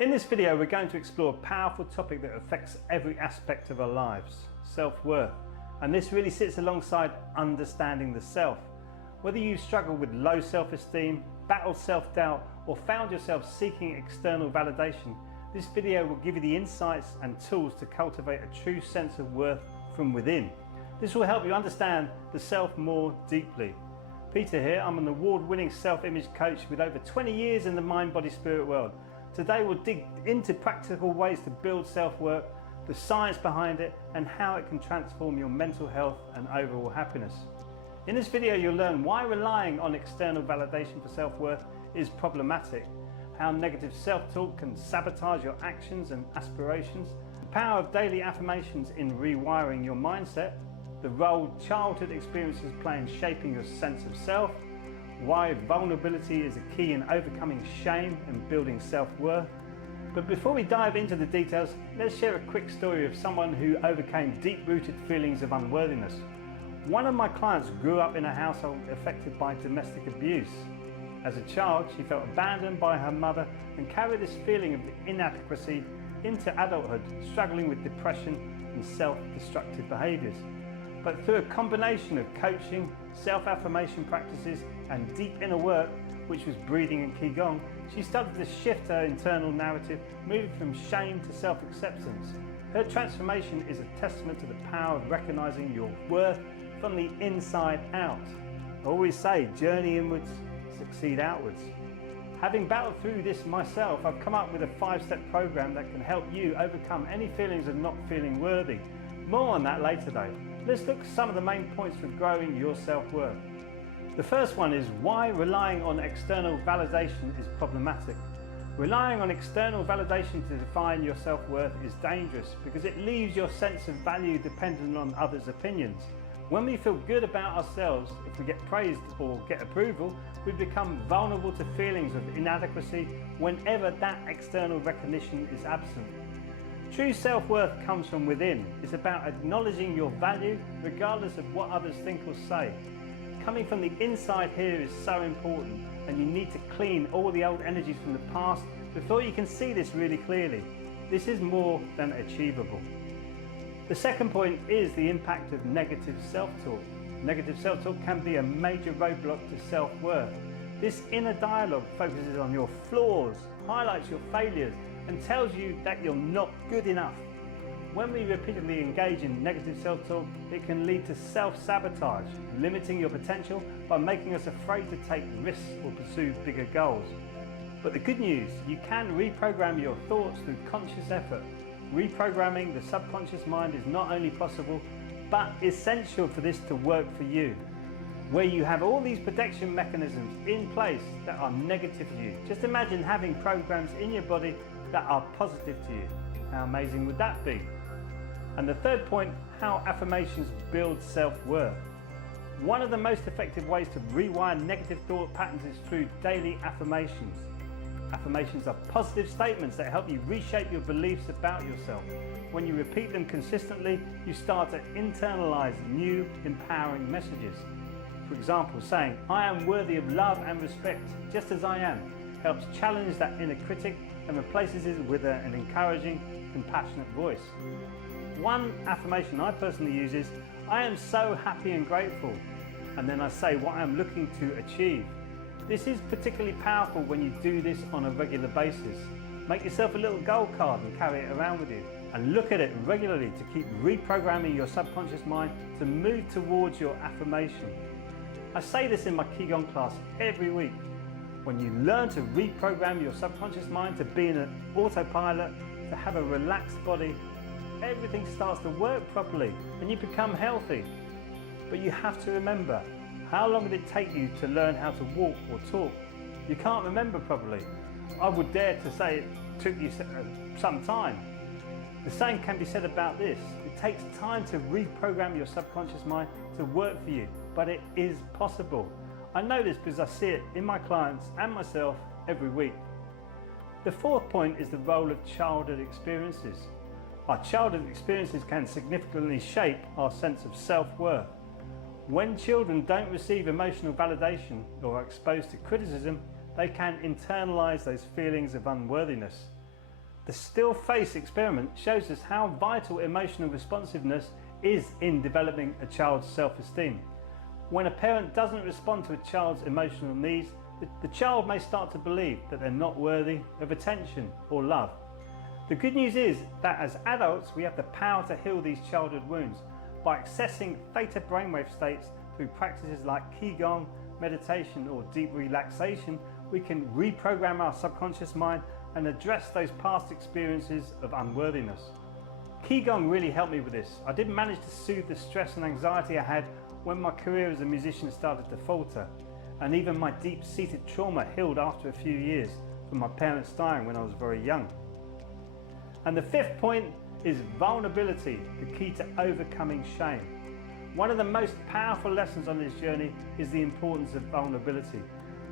In this video, we're going to explore a powerful topic that affects every aspect of our lives, self-worth. And this really sits alongside understanding the self. Whether you struggle with low self-esteem, battle self-doubt, or found yourself seeking external validation, this video will give you the insights and tools to cultivate a true sense of worth from within. This will help you understand the self more deeply. Peter here, I'm an award-winning self-image coach with over 20 years in the mind, body, spirit world. Today we'll dig into practical ways to build self-worth, the science behind it, and how it can transform your mental health and overall happiness. In this video you'll learn why relying on external validation for self-worth is problematic, how negative self-talk can sabotage your actions and aspirations, the power of daily affirmations in rewiring your mindset, the role childhood experiences play in shaping your sense of self, why vulnerability is a key in overcoming shame and building self-worth. But before we dive into the details, let's share a quick story of someone who overcame deep-rooted feelings of unworthiness. One of my clients grew up in a household affected by domestic abuse. As a child, she felt abandoned by her mother and carried this feeling of inadequacy into adulthood, struggling with depression and self-destructive behaviours. But through a combination of coaching, self-affirmation practices and deep inner work, which was breathing and Qi Gong, she started to shift her internal narrative, moving from shame to self-acceptance. Her transformation is a testament to the power of recognising your worth from the inside out. I always say, journey inwards, succeed outwards. Having battled through this myself, I've come up with a 5-step program that can help you overcome any feelings of not feeling worthy. More on that later though. Let's look at some of the main points for growing your self-worth. The first one is why relying on external validation is problematic. Relying on external validation to define your self-worth is dangerous because it leaves your sense of value dependent on others' opinions. When we feel good about ourselves, if we get praised or get approval, we become vulnerable to feelings of inadequacy whenever that external recognition is absent. True self-worth comes from within. It's about acknowledging your value regardless of what others think or say. Coming from the inside here is so important, and you need to clean all the old energies from the past before you can see this really clearly. This is more than achievable. The second point is the impact of negative self-talk. Negative self-talk can be a major roadblock to self-worth. This inner dialogue focuses on your flaws, highlights your failures, and tells you that you're not good enough. When we repeatedly engage in negative self-talk, it can lead to self-sabotage, limiting your potential by making us afraid to take risks or pursue bigger goals. But the good news, you can reprogram your thoughts through conscious effort. Reprogramming the subconscious mind is not only possible, but essential for this to work for you. Where you have all these protection mechanisms in place that are negative to you. Just imagine having programs in your body that are positive to you. How amazing would that be? And the third point, how affirmations build self-worth. One of the most effective ways to rewire negative thought patterns is through daily affirmations. Affirmations are positive statements that help you reshape your beliefs about yourself. When you repeat them consistently, you start to internalize new, empowering messages. For example, saying, "I am worthy of love and respect, just as I am," helps challenge that inner critic and replaces it with an encouraging, compassionate voice. One affirmation I personally use is, "I am so happy and grateful," and then I say what I am looking to achieve. This is particularly powerful when you do this on a regular basis. Make yourself a little goal card and carry it around with you, and look at it regularly to keep reprogramming your subconscious mind to move towards your affirmation. I say this in my Qi Gong class every week. When you learn to reprogram your subconscious mind to be in an autopilot, to have a relaxed body, everything starts to work properly and you become healthy. But you have to remember, how long did it take you to learn how to walk or talk? You can't remember properly. I would dare to say it took you some time. The same can be said about this. It takes time to reprogram your subconscious mind to work for you, but it is possible. I know this because I see it in my clients and myself every week. The fourth point is the role of childhood experiences. Our childhood experiences can significantly shape our sense of self-worth. When children don't receive emotional validation or are exposed to criticism, they can internalize those feelings of unworthiness. The still face experiment shows us how vital emotional responsiveness is in developing a child's self-esteem. When a parent doesn't respond to a child's emotional needs, the child may start to believe that they're not worthy of attention or love. The good news is that as adults we have the power to heal these childhood wounds by accessing theta brainwave states through practices like Qi Gong, meditation or deep relaxation. We can reprogram our subconscious mind and address those past experiences of unworthiness. Qi Gong really helped me with this. I didn't manage to soothe the stress and anxiety I had when my career as a musician started to falter, and even my deep-seated trauma healed after a few years from my parents dying when I was very young. And the fifth point is vulnerability, the key to overcoming shame. One of the most powerful lessons on this journey is the importance of vulnerability.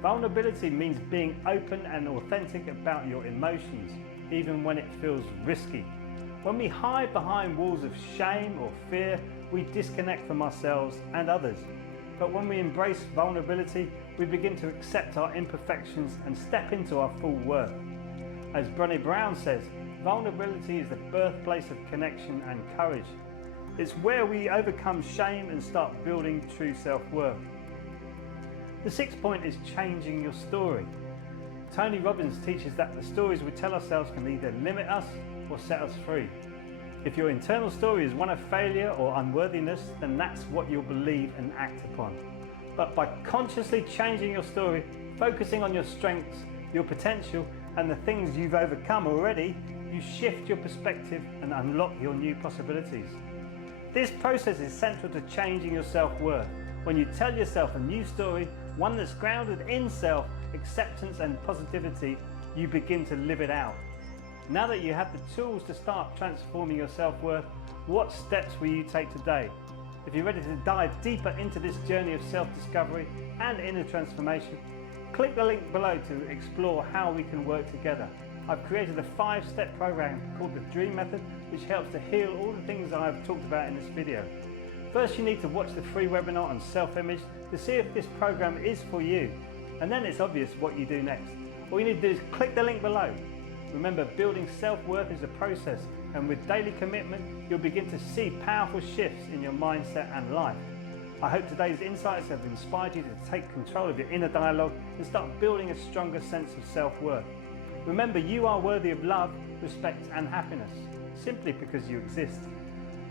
Vulnerability means being open and authentic about your emotions, even when it feels risky. When we hide behind walls of shame or fear, we disconnect from ourselves and others. But when we embrace vulnerability, we begin to accept our imperfections and step into our full worth. As Brené Brown says, vulnerability is the birthplace of connection and courage. It's where we overcome shame and start building true self-worth. The sixth point is changing your story. Tony Robbins teaches that the stories we tell ourselves can either limit us or set us free. If your internal story is one of failure or unworthiness, then that's what you'll believe and act upon. But by consciously changing your story, focusing on your strengths, your potential, and the things you've overcome already, you shift your perspective and unlock your new possibilities. This process is central to changing your self-worth. When you tell yourself a new story, one that's grounded in self, acceptance and positivity, you begin to live it out. Now that you have the tools to start transforming your self-worth, what steps will you take today? If you're ready to dive deeper into this journey of self-discovery and inner transformation, click the link below to explore how we can work together. I've created a 5-step program called the Dream Method, which helps to heal all the things I've talked about in this video. First, you need to watch the free webinar on self-image to see if this program is for you, and then it's obvious what you do next. All you need to do is click the link below. Remember, building self-worth is a process, and with daily commitment, you'll begin to see powerful shifts in your mindset and life. I hope today's insights have inspired you to take control of your inner dialogue and start building a stronger sense of self-worth. Remember, you are worthy of love, respect and happiness, simply because you exist.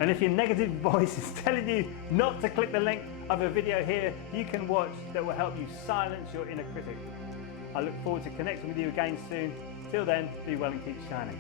And if your negative voice is telling you not to click the link of a video here you can watch that will help you silence your inner critic. I look forward to connecting with you again soon. Till then, be well and keep shining.